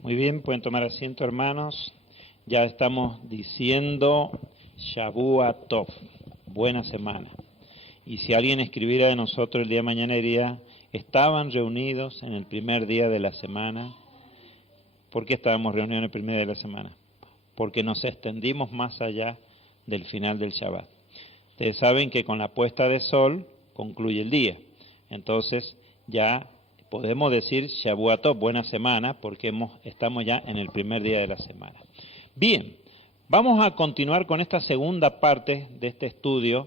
Muy bien, pueden tomar asiento, hermanos. Ya estamos diciendo Shavua Tov, buena semana. Y si alguien escribiera de nosotros el día de mañana diría, estaban reunidos en el primer día de la semana. ¿Por qué estábamos reunidos en el primer día de la semana? Porque nos extendimos más allá del final del Shabbat. Ustedes saben que con la puesta de sol concluye el día. Entonces ya podemos decir Shavua Tov, buena semana, porque estamos ya en el primer día de la semana. Bien, vamos a continuar con esta segunda parte de este estudio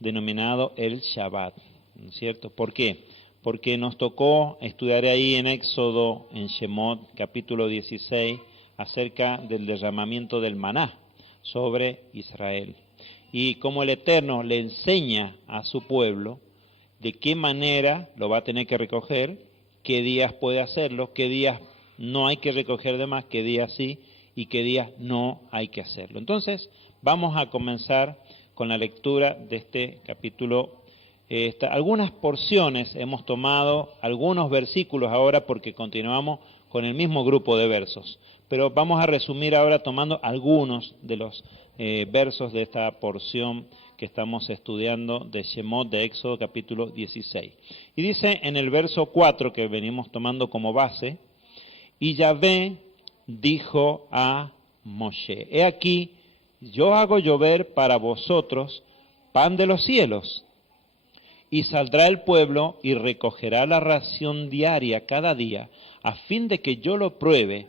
denominado el Shabbat, ¿no es cierto? ¿Por qué? Porque nos tocó estudiar ahí en Éxodo, en Shemot, capítulo 16, acerca del derramamiento del maná sobre Israel. Y cómo el Eterno le enseña a su pueblo de qué manera lo va a tener que recoger, qué días puede hacerlo, qué días no hay que recoger de más, qué días sí y qué días no hay que hacerlo. Entonces, vamos a comenzar con la lectura de este capítulo. Algunas porciones hemos tomado, algunos versículos ahora porque continuamos con el mismo grupo de versos, pero vamos a resumir ahora tomando algunos de los versos de esta porción que estamos estudiando de Shemot, de Éxodo capítulo 16. Y dice en el verso 4 que venimos tomando como base, y Yahvé dijo a Moshe, he aquí, yo hago llover para vosotros pan de los cielos, y saldrá el pueblo y recogerá la ración diaria cada día, a fin de que yo lo pruebe,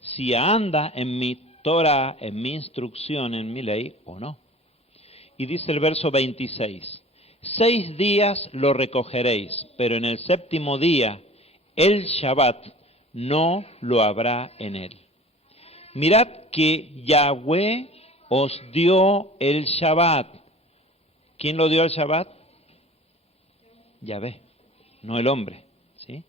si anda en mi Torah, en mi instrucción, en mi ley o no. Y dice el verso 26, 6 días lo recogeréis, pero en el séptimo día, el Shabbat, no lo habrá en él. Mirad que Yahweh os dio el Shabbat. ¿Quién lo dio el Shabbat? Yahvé, no el hombre, ¿sí?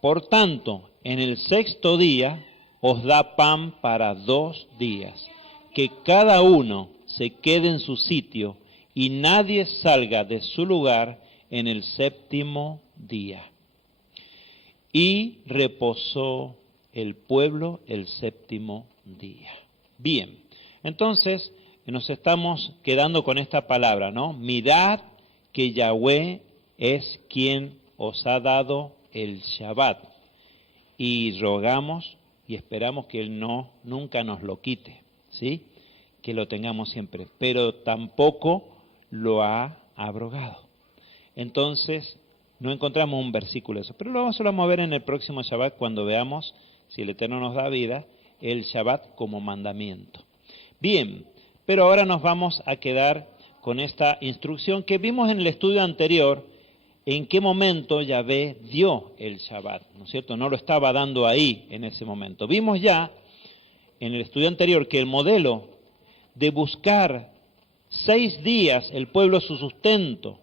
Por tanto, en el sexto día os da pan para 2 días, que cada uno se quede en su sitio y nadie salga de su lugar en el séptimo día. Y reposó el pueblo el séptimo día. Bien, entonces nos estamos quedando con esta palabra, ¿no? Mirad que Yahweh es quien os ha dado el Shabbat. Y rogamos y esperamos que Él nunca nos lo quite, ¿sí? Que lo tengamos siempre, pero tampoco lo ha abrogado. Entonces, no encontramos un versículo de eso, pero lo vamos a ver en el próximo Shabbat cuando veamos, si el Eterno nos da vida, el Shabbat como mandamiento. Bien, pero ahora nos vamos a quedar con esta instrucción que vimos en el estudio anterior, en qué momento Yahvé dio el Shabbat, ¿no es cierto? No lo estaba dando ahí en ese momento. Vimos ya en el estudio anterior que el modelo de buscar 6 días el pueblo su sustento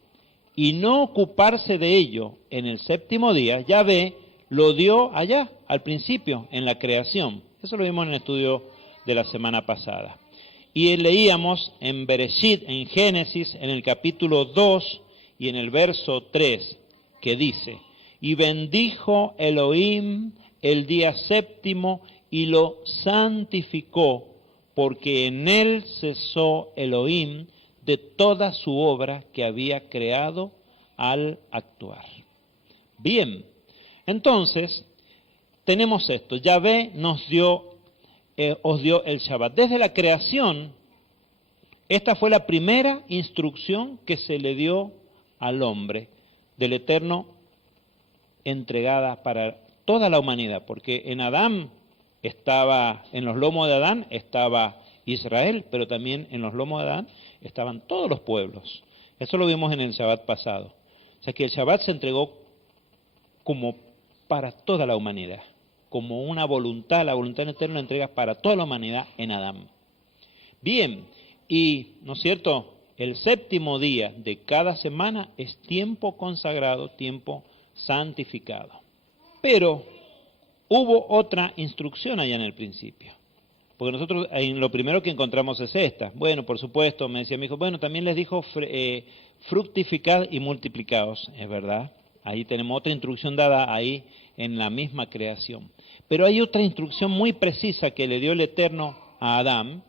y no ocuparse de ello en el séptimo día, Yahvé lo dio allá, al principio, en la creación. Eso lo vimos en el estudio de la semana pasada. Y leíamos en Bereshit, en Génesis, en el capítulo 2 y en el verso 3, que dice, y bendijo Elohim el día séptimo y lo santificó, porque en él cesó Elohim de toda su obra que había creado al actuar. Bien, entonces tenemos esto, Yahvé os dio el Shabbat. Desde la creación, esta fue la primera instrucción que se le dio al hombre del Eterno, entregada para toda la humanidad, porque en Adán estaba, en los lomos de Adán estaba Israel, pero también en los lomos de Adán estaban todos los pueblos. Eso lo vimos en el Shabbat pasado. O sea que el Shabbat se entregó como para toda la humanidad, como una voluntad, la voluntad del Eterno la entrega para toda la humanidad en Adán. Bien, y, ¿no es cierto?, el séptimo día de cada semana es tiempo consagrado, tiempo santificado. Pero hubo otra instrucción allá en el principio. Porque nosotros lo primero que encontramos es esta. Bueno, por supuesto, me decía mi hijo, bueno, también les dijo fructificad y multiplicaos, es verdad. Ahí tenemos otra instrucción dada ahí en la misma creación. Pero hay otra instrucción muy precisa que le dio el Eterno a Adán,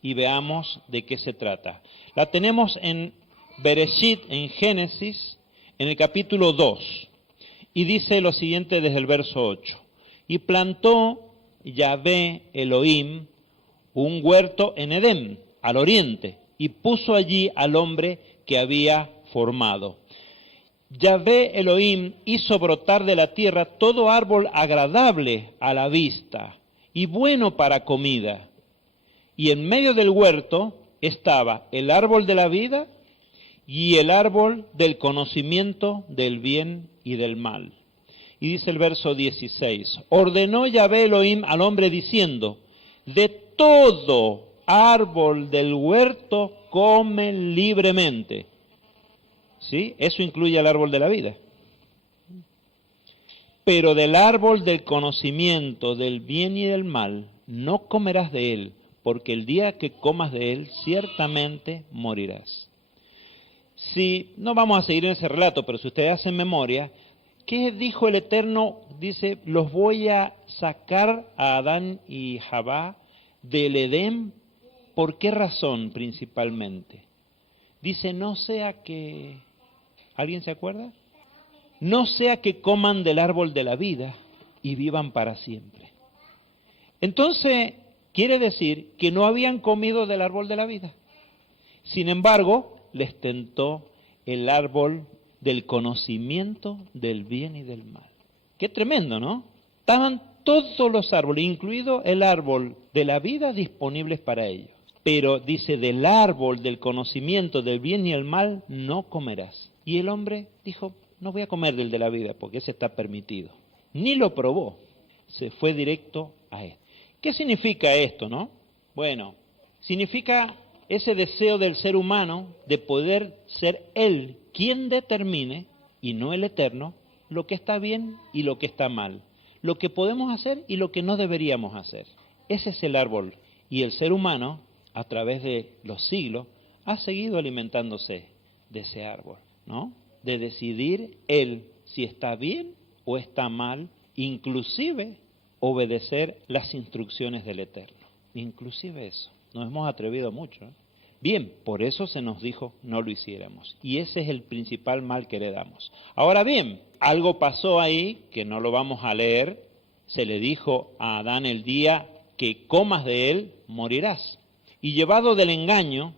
y veamos de qué se trata. La tenemos en Bereshit, en Génesis, en el capítulo 2, y dice lo siguiente desde el verso 8. Y plantó Yahvé Elohim un huerto en Edén, al oriente, y puso allí al hombre que había formado. Yahvé Elohim hizo brotar de la tierra todo árbol agradable a la vista y bueno para comida. Y en medio del huerto estaba el árbol de la vida y el árbol del conocimiento del bien y del mal. Y dice el verso 16, ordenó Yahvé Elohim al hombre diciendo, de todo árbol del huerto come libremente. ¿Sí? Eso incluye al árbol de la vida. Pero del árbol del conocimiento del bien y del mal no comerás de él, porque el día que comas de él ciertamente morirás. Si no vamos a seguir en ese relato, pero si ustedes hacen memoria, ¿qué dijo el Eterno? Dice, los voy a sacar a Adán y Javá del Edén. ¿Por qué razón principalmente? Dice, no sea que... ¿Alguien se acuerda? No sea que coman del árbol de la vida y vivan para siempre. Entonces, quiere decir que no habían comido del árbol de la vida. Sin embargo, les tentó el árbol del conocimiento del bien y del mal. Qué tremendo, ¿no? Estaban todos los árboles, incluido el árbol de la vida, disponibles para ellos. Pero dice, del árbol del conocimiento del bien y el mal no comerás. Y el hombre dijo, no voy a comer del de la vida porque ese está permitido. Ni lo probó, se fue directo a él. ¿Qué significa esto, no? Bueno, significa ese deseo del ser humano de poder ser él quien determine, y no el Eterno, lo que está bien y lo que está mal, lo que podemos hacer y lo que no deberíamos hacer. Ese es el árbol, y el ser humano, a través de los siglos, ha seguido alimentándose de ese árbol, ¿no? De decidir él si está bien o está mal, inclusive obedecer las instrucciones del Eterno. Inclusive eso. Nos hemos atrevido mucho, ¿eh? Bien, por eso se nos dijo no lo hiciéramos. Y ese es el principal mal que heredamos. Ahora bien, algo pasó ahí que no lo vamos a leer. Se le dijo a Adán el día que comas de él, morirás. Y llevado del engaño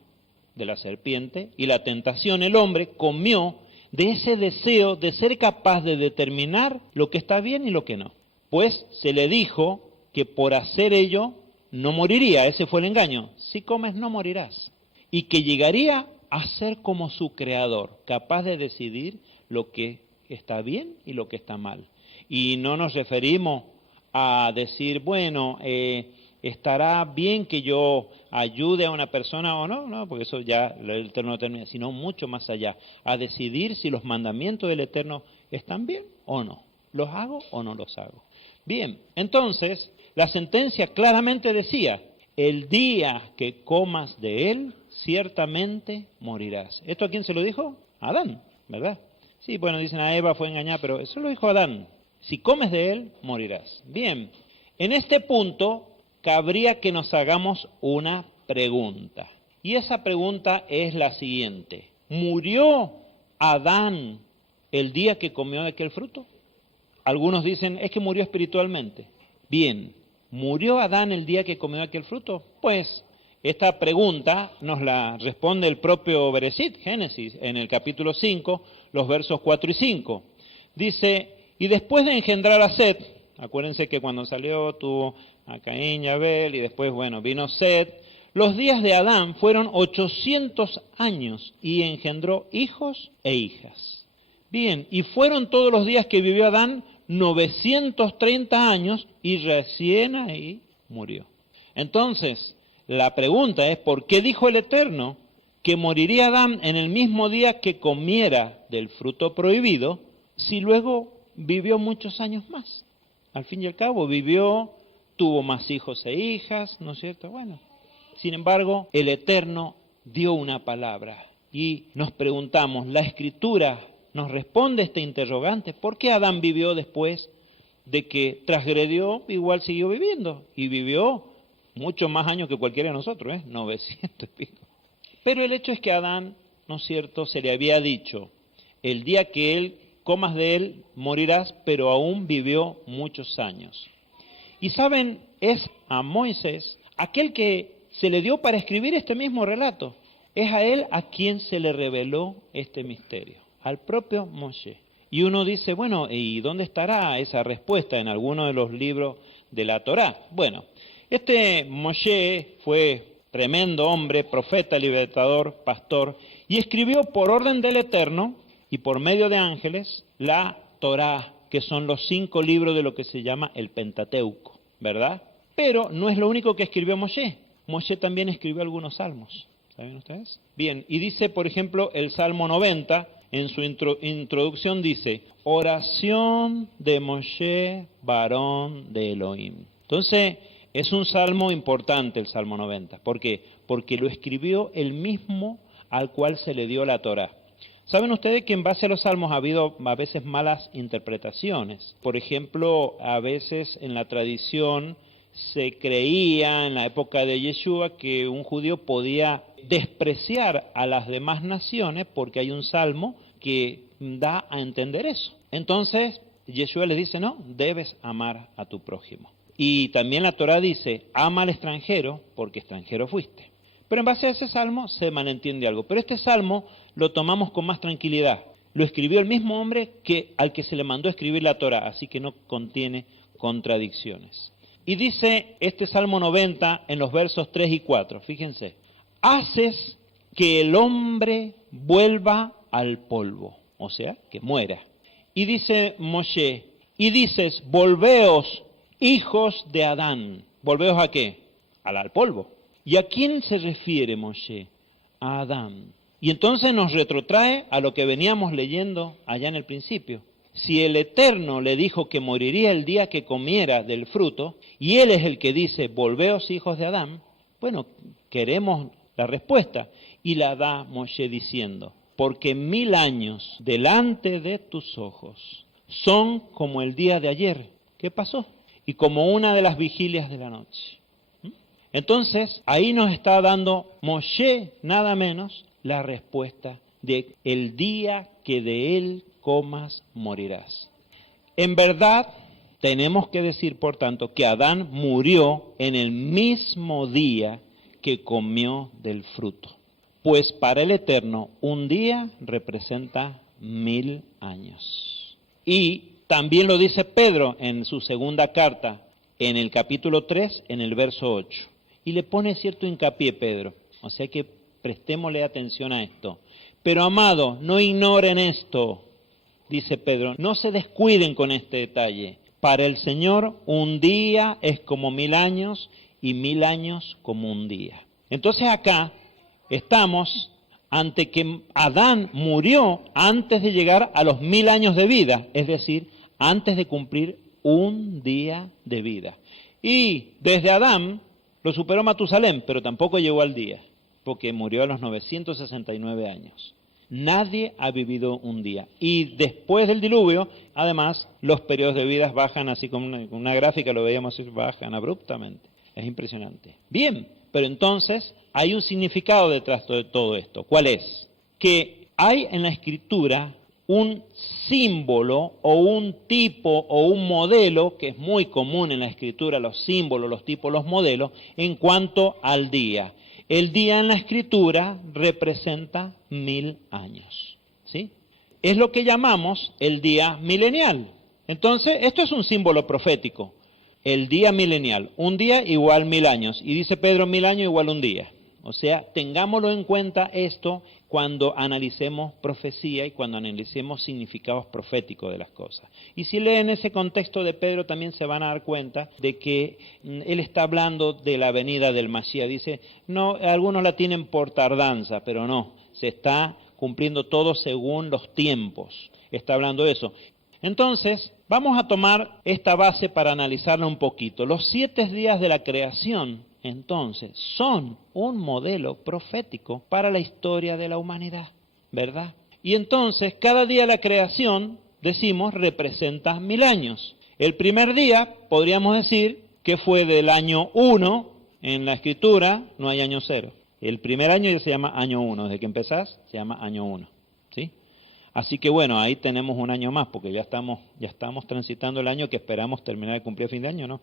de la serpiente y la tentación, el hombre comió de ese deseo de ser capaz de determinar lo que está bien y lo que no. Pues se le dijo que por hacer ello no moriría, ese fue el engaño. Si comes no morirás. Y que llegaría a ser como su creador, capaz de decidir lo que está bien y lo que está mal. Y no nos referimos a decir, bueno, ¿estará bien que yo ayude a una persona o no? No, porque eso ya el Eterno termina, sino mucho más allá, a decidir si los mandamientos del Eterno están bien o no. ¿Los hago o no los hago? Bien, entonces, la sentencia claramente decía, el día que comas de él, ciertamente morirás. ¿Esto a quién se lo dijo? A Adán, ¿verdad? Sí, bueno, dicen a Eva fue engañada, pero eso lo dijo Adán. Si comes de él, morirás. Bien, en este punto cabría que nos hagamos una pregunta. Y esa pregunta es la siguiente. ¿Murió Adán el día que comió de aquel fruto? Algunos dicen, es que murió espiritualmente. Bien, ¿murió Adán el día que comió de aquel fruto? Pues esta pregunta nos la responde el propio Bereshit, Génesis, en el capítulo 5, los versos 4 y 5. Dice, y después de engendrar a Set, acuérdense que cuando salió tuvo a Caín y Abel, y después, bueno, vino Set, los días de Adán fueron 800 años, y engendró hijos e hijas. Bien, y fueron todos los días que vivió Adán 930 años, y recién ahí murió. Entonces, la pregunta es, ¿por qué dijo el Eterno que moriría Adán en el mismo día que comiera del fruto prohibido, si luego vivió muchos años más? Al fin y al cabo, vivió, tuvo más hijos e hijas, ¿no es cierto? Bueno, sin embargo, el Eterno dio una palabra y nos preguntamos, ¿la Escritura nos responde este interrogante. ¿Por qué Adán vivió después de que transgredió? Igual siguió viviendo y vivió muchos más años que cualquiera de nosotros, 900 y pico. Pero el hecho es que a Adán, ¿no es cierto?, se le había dicho, el día que él comas de él morirás, pero aún vivió muchos años. Y saben, es a Moisés aquel que se le dio para escribir este mismo relato. Es a él a quien se le reveló este misterio, al propio Moshe. Y uno dice, bueno, ¿y dónde estará esa respuesta en alguno de los libros de la Torá? Bueno, este Moshe fue tremendo hombre, profeta, libertador, pastor, y escribió por orden del Eterno y por medio de ángeles la Torá, que son los 5 libros de lo que se llama el Pentateuco, ¿verdad? Pero no es lo único que escribió Moshe. Moshe también escribió algunos salmos. ¿Saben ustedes? Bien, y dice, por ejemplo, el Salmo 90, en su introducción dice, oración de Moshe, varón de Elohim. Entonces, es un salmo importante el Salmo 90. ¿Por qué? Porque lo escribió el mismo al cual se le dio la Torá. ¿Saben ustedes que en base a los salmos ha habido a veces malas interpretaciones? Por ejemplo, a veces en la tradición se creía en la época de Yeshua que un judío podía despreciar a las demás naciones porque hay un salmo que da a entender eso. Entonces, Yeshua les dice, no, debes amar a tu prójimo. Y también la Torá dice, ama al extranjero porque extranjero fuiste. Pero en base a ese salmo se malentiende algo. Pero este salmo lo tomamos con más tranquilidad. Lo escribió el mismo hombre al que se le mandó escribir la Torá, así que no contiene contradicciones. Y dice este Salmo 90 en los versos 3 y 4, fíjense, haces que el hombre vuelva al polvo, o sea, que muera. Y dice Moshe, y dices, volveos, hijos de Adán. ¿Volveos a qué? Al polvo. ¿Y a quién se refiere Moshe? A Adán. Y entonces nos retrotrae a lo que veníamos leyendo allá en el principio. Si el Eterno le dijo que moriría el día que comiera del fruto, y Él es el que dice, volveos hijos de Adán, bueno, queremos la respuesta. Y la da Moshe diciendo, porque 1000 años delante de tus ojos son como el día de ayer. ¿Qué pasó? Y como una de las vigilias de la noche. Entonces, ahí nos está dando Moshe, nada menos, la respuesta de el día que de él comas, morirás. En verdad, tenemos que decir, por tanto, que Adán murió en el mismo día que comió del fruto. Pues para el Eterno, un día representa 1000 años. Y también lo dice Pedro en su segunda carta, en el capítulo 3, en el verso 8. Y le pone cierto hincapié Pedro. O sea que prestémosle atención a esto. Pero amado, no ignoren esto, dice Pedro, no se descuiden con este detalle. Para el Señor un día es como 1000 años y 1000 años como un día. Entonces acá estamos ante que Adán murió antes de llegar a los 1000 años de vida, es decir, antes de cumplir un día de vida. Y desde Adán lo superó Matusalén, pero tampoco llegó al día, porque murió a los 969 años. Nadie ha vivido un día. Y después del diluvio, además, los periodos de vida bajan, así como una gráfica lo veíamos, bajan abruptamente. Es impresionante. Bien, pero entonces hay un significado detrás de todo esto. ¿Cuál es? Que hay en la Escritura un símbolo o un tipo o un modelo, que es muy común en la Escritura, los símbolos, los tipos, los modelos, en cuanto al día. El día en la Escritura representa 1000 años, ¿sí? Es lo que llamamos el día milenial. Entonces, esto es un símbolo profético. El día milenial, un día igual 1000 años. Y dice Pedro, 1000 años igual un día. O sea, tengámoslo en cuenta esto cuando analicemos profecía y cuando analicemos significados proféticos de las cosas. Y si leen ese contexto de Pedro también se van a dar cuenta de que él está hablando de la venida del Mashiach. Dice, no, algunos la tienen por tardanza, pero no, se está cumpliendo todo según los tiempos. Está hablando de eso. Entonces, vamos a tomar esta base para analizarla un poquito. Los 7 días de la creación, entonces, son un modelo profético para la historia de la humanidad, ¿verdad? Y entonces cada día de la creación, decimos, representa 1000 años. El primer día podríamos decir que fue del año 1, en la escritura no hay año 0. El primer año ya se llama año 1, desde que empezás se llama año 1, ¿sí? Así que bueno, ahí tenemos un año más, porque ya estamos transitando el año que esperamos terminar de cumplir a fin de año, ¿no?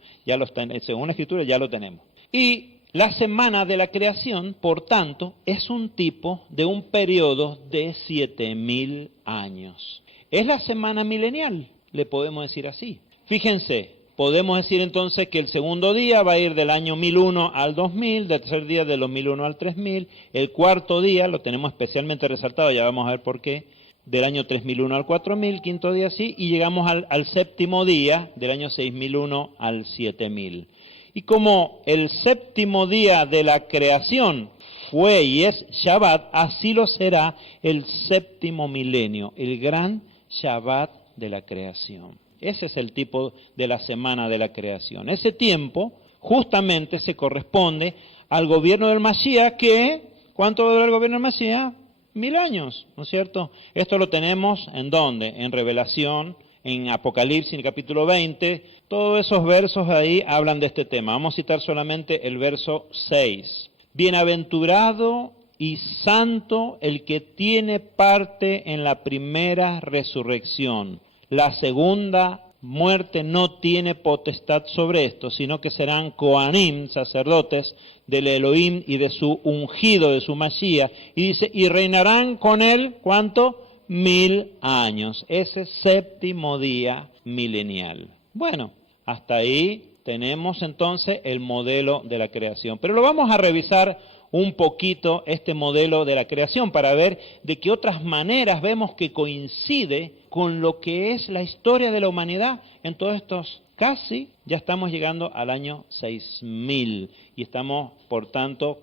Según la escritura ya lo tenemos. Y la semana de la creación, por tanto, es un tipo de un periodo de 7000 años. Es la semana milenial, le podemos decir así. Fíjense, podemos decir entonces que el segundo día va a ir del año 1001 al 2000, del tercer día de los 1001 al 3000, el cuarto día, lo tenemos especialmente resaltado, ya vamos a ver por qué, del año 3001 al 4000, quinto día sí, y llegamos al séptimo día, del año 6001 al 7000. Y como el séptimo día de la creación fue y es Shabbat, así lo será el séptimo milenio, el gran Shabbat de la creación. Ese es el tipo de la semana de la creación. Ese tiempo justamente se corresponde al gobierno del Mashiach que, ¿cuánto va a durar el gobierno del Mashiach? 1000 años, ¿no es cierto? Esto lo tenemos ¿en dónde? En Revelación, en Apocalipsis, en el capítulo 20, todos esos versos ahí hablan de este tema. Vamos a citar solamente el verso 6. Bienaventurado y santo el que tiene parte en la primera resurrección. La segunda muerte no tiene potestad sobre esto, sino que serán Kohanim, sacerdotes del Elohim y de su ungido, de su Mashiach. Y dice, y reinarán con él, ¿cuánto? 1000 años. Ese séptimo día milenial. Bueno, hasta ahí tenemos entonces el modelo de la creación. Pero lo vamos a revisar un poquito este modelo de la creación para ver de qué otras maneras vemos que coincide con lo que es la historia de la humanidad en todos estos casi, ya estamos llegando al año 6000 y estamos por tanto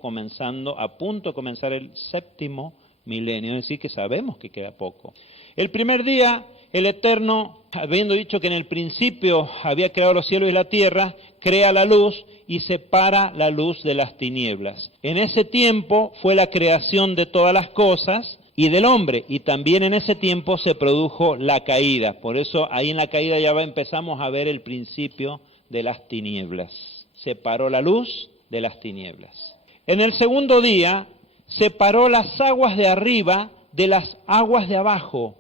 a punto de comenzar el séptimo milenio, es decir que sabemos que queda poco. El primer día, el Eterno, habiendo dicho que en el principio había creado los cielos y la tierra, crea la luz y separa la luz de las tinieblas. En ese tiempo fue la creación de todas las cosas y del hombre, y también en ese tiempo se produjo la caída. Por eso ahí en la caída ya empezamos a ver el principio de las tinieblas. Separó la luz de las tinieblas. En el segundo día separó las aguas de arriba de las aguas de abajo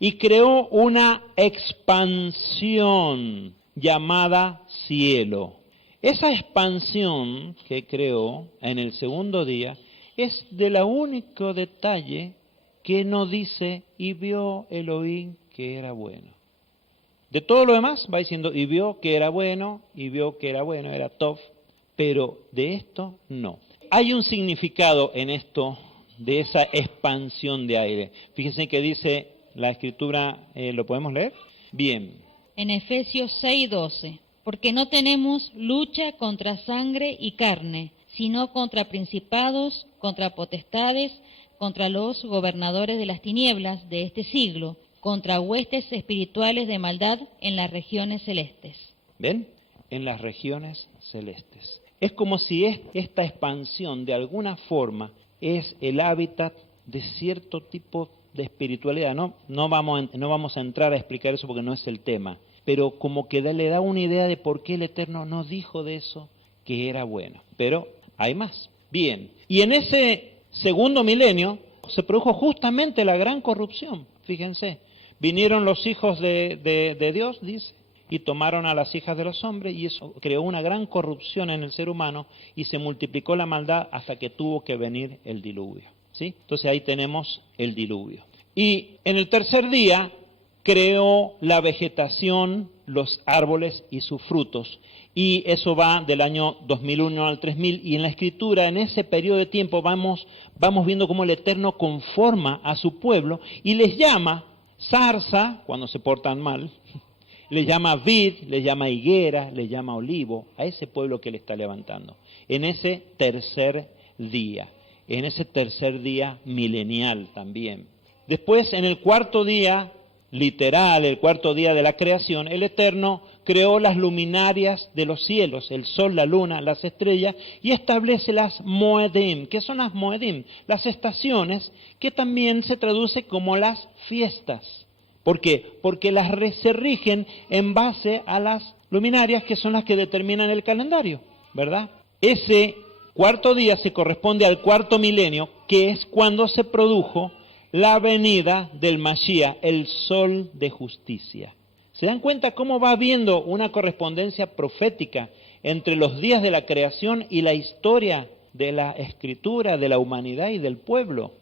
y creó una expansión llamada cielo. Esa expansión que creó en el segundo día es del único detalle que no dice, y vio Elohim que era bueno. De todo lo demás va diciendo, y vio que era bueno, era Tov, pero de esto no. Hay un significado en esto de esa expansión de aire. Fíjense que dice la escritura, ¿lo podemos leer? Bien. En Efesios 6:12, porque no tenemos lucha contra sangre y carne, sino contra principados, contra potestades, contra los gobernadores de las tinieblas de este siglo, contra huestes espirituales de maldad en las regiones celestes. ¿Ven? En las regiones celestes. Es como si esta expansión de alguna forma es el hábitat de cierto tipo de espiritualidad. No vamos a entrar a explicar eso porque no es el tema, pero como que le da una idea de por qué el Eterno nos dijo de eso que era bueno. Pero hay más. Bien, y en ese segundo milenio se produjo justamente la gran corrupción. Fíjense, vinieron los hijos de Dios, dice, y tomaron a las hijas de los hombres, y eso creó una gran corrupción en el ser humano, y se multiplicó la maldad hasta que tuvo que venir el diluvio, ¿sí? Entonces ahí tenemos el diluvio. Y en el tercer día creó la vegetación, los árboles y sus frutos, y eso va del año 2001 al 3000, y en la Escritura, en ese periodo de tiempo, vamos viendo cómo el Eterno conforma a su pueblo, y les llama zarza, cuando se portan mal, les llama vid, les llama higuera, les llama olivo, a ese pueblo que le está levantando, en ese tercer día milenial también. Después, en el cuarto día, literal, el cuarto día de la creación, el Eterno creó las luminarias de los cielos, el sol, la luna, las estrellas, y establece las Moedim. ¿Qué son las Moedim? Las estaciones, que también se traduce como las fiestas. ¿Por qué? Porque se rigen en base a las luminarias, que son las que determinan el calendario, ¿verdad? Ese cuarto día se corresponde al cuarto milenio, que es cuando se produjo la venida del Mashiach, el sol de justicia. ¿Se dan cuenta cómo va habiendo una correspondencia profética entre los días de la creación y la historia de la escritura, de la humanidad y del pueblo?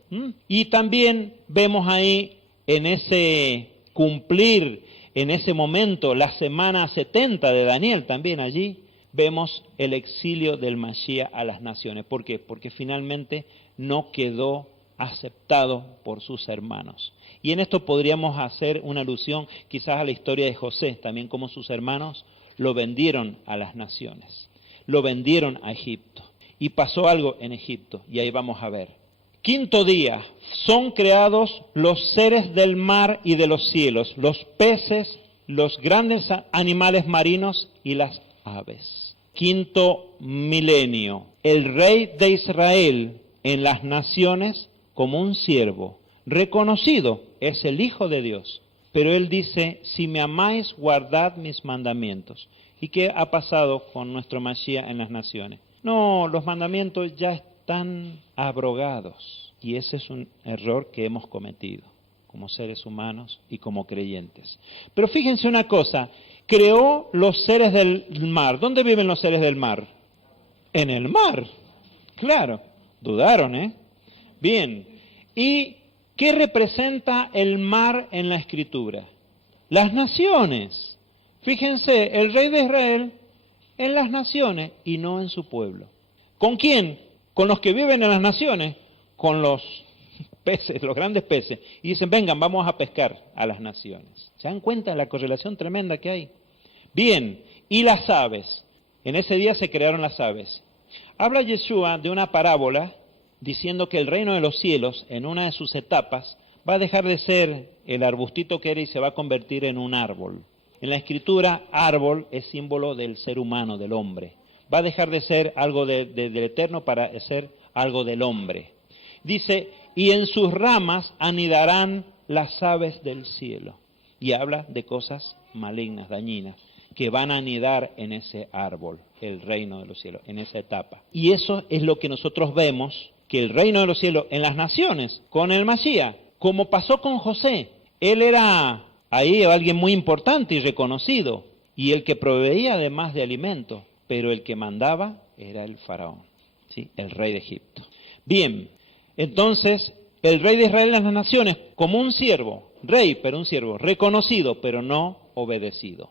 Y también vemos ahí en ese cumplir, en ese momento, la semana 70 de Daniel, también allí vemos el exilio del Mashiach a las naciones. ¿Por qué? Porque finalmente no quedó aceptado por sus hermanos. Y en esto podríamos hacer una alusión quizás a la historia de José, también como sus hermanos lo vendieron a las naciones, lo vendieron a Egipto. Y pasó algo en Egipto, y ahí vamos a ver. Quinto día, son creados los seres del mar y de los cielos, los peces, los grandes animales marinos y las aves. Quinto milenio, el rey de Israel en las naciones como un siervo, reconocido, es el Hijo de Dios. Pero él dice, si me amáis, guardad mis mandamientos. ¿Y qué ha pasado con nuestro Mashiach en las naciones? No, los mandamientos ya están abrogados. Y ese es un error que hemos cometido como seres humanos y como creyentes. Pero fíjense una cosa, creó los seres del mar. ¿Dónde viven los seres del mar? En el mar. Claro, dudaron, ¿eh? Bien, ¿y qué representa el mar en la Escritura? Las naciones. Fíjense, el rey de Israel en las naciones y no en su pueblo. ¿Con quién? Con los que viven en las naciones, con los peces, los grandes peces. Y dicen, vengan, vamos a pescar a las naciones. ¿Se dan cuenta de la correlación tremenda que hay? Bien, y las aves. En ese día se crearon las aves. Habla Yeshua de una parábola diciendo que el reino de los cielos, en una de sus etapas, va a dejar de ser el arbustito que era y se va a convertir en un árbol. En la Escritura, árbol es símbolo del ser humano, del hombre. Va a dejar de ser algo del eterno para ser algo del hombre. Dice, y en sus ramas anidarán las aves del cielo. Y habla de cosas malignas, dañinas, que van a anidar en ese árbol, el reino de los cielos, en esa etapa. Y eso es lo que nosotros vemos, que el reino de los cielos en las naciones, con el Mashiach, como pasó con José, él era ahí alguien muy importante y reconocido, y el que proveía además de alimento, pero el que mandaba era el faraón, ¿sí? El rey de Egipto. Bien, entonces el rey de Israel en las naciones, como un siervo, rey, pero un siervo, reconocido, pero no obedecido.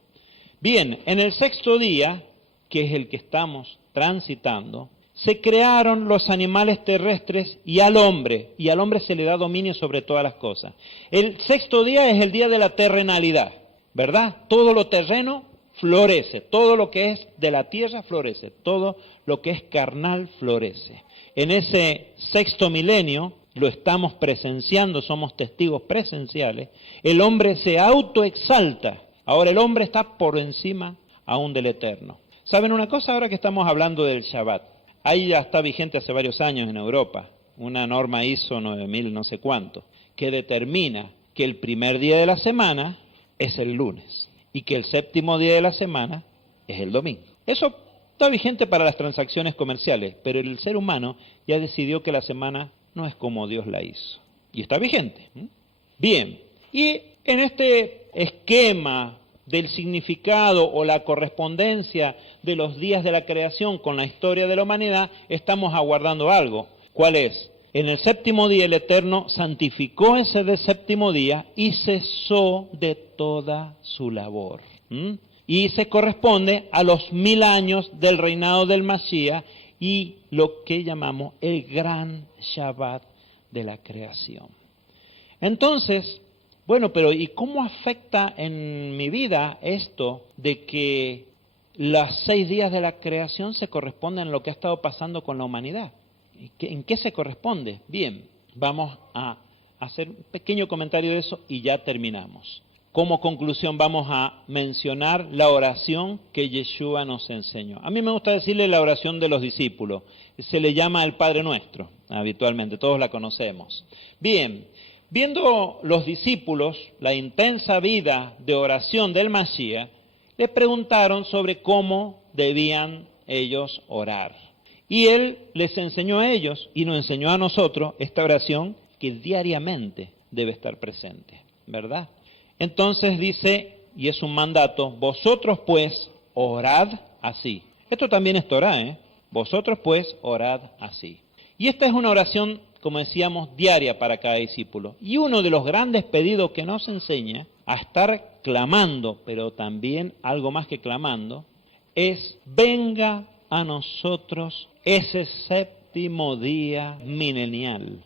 Bien, en el sexto día, que es el que estamos transitando, se crearon los animales terrestres y al hombre se le da dominio sobre todas las cosas. El sexto día es el día de la terrenalidad, ¿verdad? Todo lo terreno florece, todo lo que es de la tierra florece, todo lo que es carnal florece. En ese sexto milenio, lo estamos presenciando, somos testigos presenciales, el hombre se autoexalta. Ahora el hombre está por encima aún del Eterno. ¿Saben una cosa? Ahora que estamos hablando del Shabbat, ahí ya está vigente hace varios años en Europa, una norma ISO 9000 no sé cuánto, que determina que el primer día de la semana es el lunes y que el séptimo día de la semana es el domingo. Eso está vigente para las transacciones comerciales, pero el ser humano ya decidió que la semana no es como Dios la hizo. Y está vigente. Bien, y en este esquema del significado o la correspondencia de los días de la creación con la historia de la humanidad, estamos aguardando algo. ¿Cuál es? En el séptimo día el Eterno santificó ese del séptimo día y cesó de toda su labor. Y se corresponde a los 1000 años del reinado del Mashiach y lo que llamamos el gran Shabbat de la creación. Entonces, bueno, pero ¿y cómo afecta en mi vida esto de que los 6 días de la creación se corresponden a lo que ha estado pasando con la humanidad? ¿En qué se corresponde? Bien, vamos a hacer un pequeño comentario de eso y ya terminamos. Como conclusión vamos a mencionar la oración que Yeshua nos enseñó. A mí me gusta decirle la oración de los discípulos. Se le llama el Padre Nuestro, habitualmente, todos la conocemos. Bien, viendo los discípulos la intensa vida de oración del Mashiach, le preguntaron sobre cómo debían ellos orar. Y él les enseñó a ellos y nos enseñó a nosotros esta oración que diariamente debe estar presente, ¿verdad? Entonces dice, y es un mandato, vosotros pues orad así. Esto también es Torah, ¿eh? Vosotros pues orad así. Y esta es una oración, como decíamos, diaria para cada discípulo. Y uno de los grandes pedidos que nos enseña a estar clamando, pero también algo más que clamando, es venga a nosotros ese séptimo día milenial.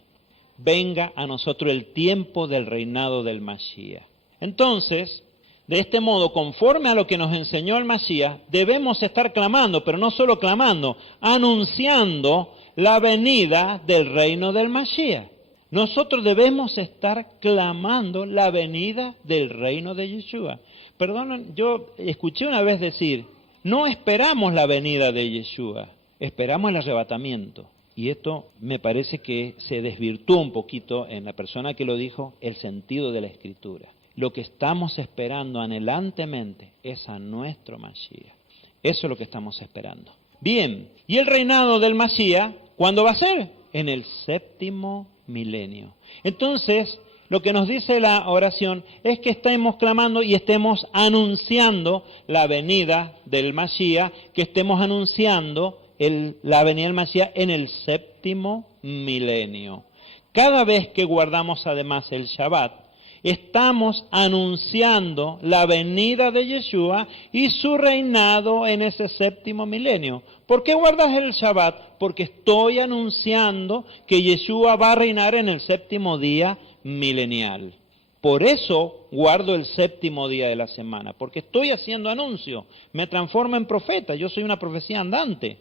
Venga a nosotros el tiempo del reinado del Mashiach. Entonces, de este modo, conforme a lo que nos enseñó el Mashiach, debemos estar clamando, pero no solo clamando, anunciando la venida del reino del Mashiach. Nosotros debemos estar clamando la venida del reino de Yeshua. Perdón, yo escuché una vez decir, no esperamos la venida de Yeshua, esperamos el arrebatamiento. Y esto me parece que se desvirtuó un poquito en la persona que lo dijo el sentido de la Escritura. Lo que estamos esperando anhelantemente es a nuestro Mashiach. Eso es lo que estamos esperando. Bien, ¿y el reinado del Mashiach cuándo va a ser? En el séptimo milenio. Entonces, lo que nos dice la oración es que estemos clamando y estemos anunciando la venida del Mashiach, que estemos anunciando la venida del Mashiach en el séptimo milenio. Cada vez que guardamos además el Shabbat, estamos anunciando la venida de Yeshua y su reinado en ese séptimo milenio. ¿Por qué guardas el Shabbat? Porque estoy anunciando que Yeshua va a reinar en el séptimo día milenial. Por eso guardo el séptimo día de la semana, porque estoy haciendo anuncio. Me transformo en profeta, yo soy una profecía andante.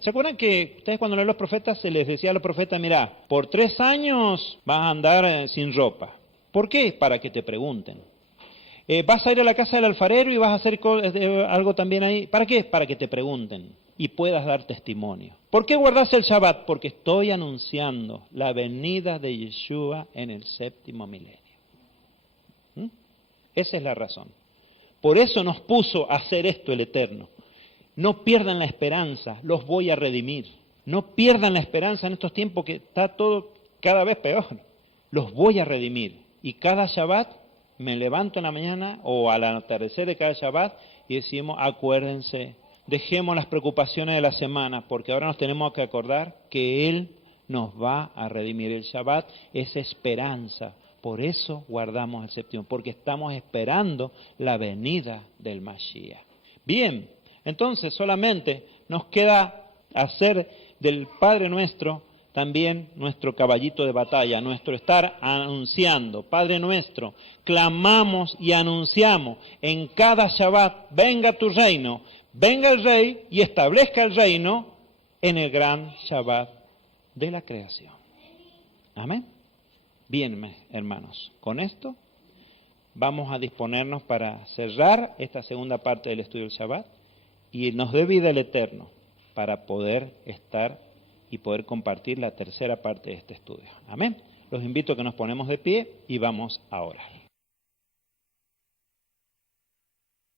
¿Se acuerdan que ustedes cuando leen los profetas se les decía a los profetas, mira, por 3 años vas a andar sin ropa? ¿Por qué? Para que te pregunten. ¿Vas a ir a la casa del alfarero y vas a hacer algo también ahí? ¿Para qué? Para que te pregunten y puedas dar testimonio. ¿Por qué guardas el Shabbat? Porque estoy anunciando la venida de Yeshua en el séptimo milenio. Esa es la razón. Por eso nos puso a hacer esto el Eterno. No pierdan la esperanza, los voy a redimir. No pierdan la esperanza en estos tiempos que está todo cada vez peor. Los voy a redimir. Y cada Shabbat me levanto en la mañana o al atardecer de cada Shabbat y decimos, acuérdense, dejemos las preocupaciones de la semana, porque ahora nos tenemos que acordar que Él nos va a redimir. El Shabbat es esperanza. Por eso guardamos el séptimo, porque estamos esperando la venida del Mashiach. Bien, entonces solamente nos queda hacer del Padre Nuestro también nuestro caballito de batalla, nuestro estar anunciando. Padre Nuestro, clamamos y anunciamos en cada Shabbat, venga tu reino, venga el Rey y establezca el reino en el gran Shabbat de la creación. Amén. Bien, hermanos, con esto vamos a disponernos para cerrar esta segunda parte del estudio del Shabbat y nos dé vida el Eterno para poder estar y poder compartir la tercera parte de este estudio. Amén. Los invito a que nos ponemos de pie y vamos a orar.